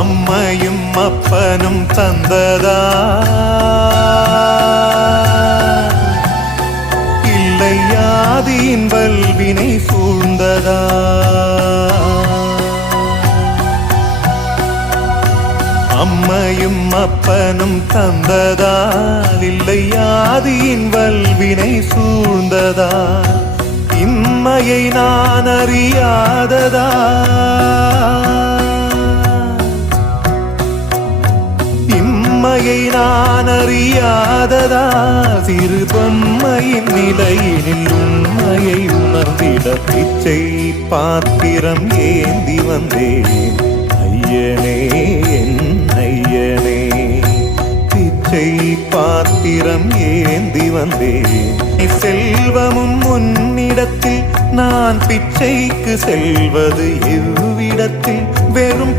அம்மையும் அப்பனும் தந்ததா இல்லை ஆதியின் வல்வினை சூழ்ந்ததா? அம்மையும் அப்பனும் தந்ததால் இல்லை ஆதியின் வல்வினை சூழ்ந்ததா? இம்மையை நான் அறியாததா? இம்மையை நான் அறியாததா? சிறு பொம்மையின் நிலையினில் உண்மையை உணர்ந்திட பிச்சை பாத்திரம் ஏந்தி வந்தேன் ஐயனே என் ஐயனே. பிச்சை பாத்திரம் ஏந்தி வந்தேன். செல்வமும் உன்னிடத்தில் நான் பிச்சைக்கு செல்வது எவ்விடத்தில்? வெறும்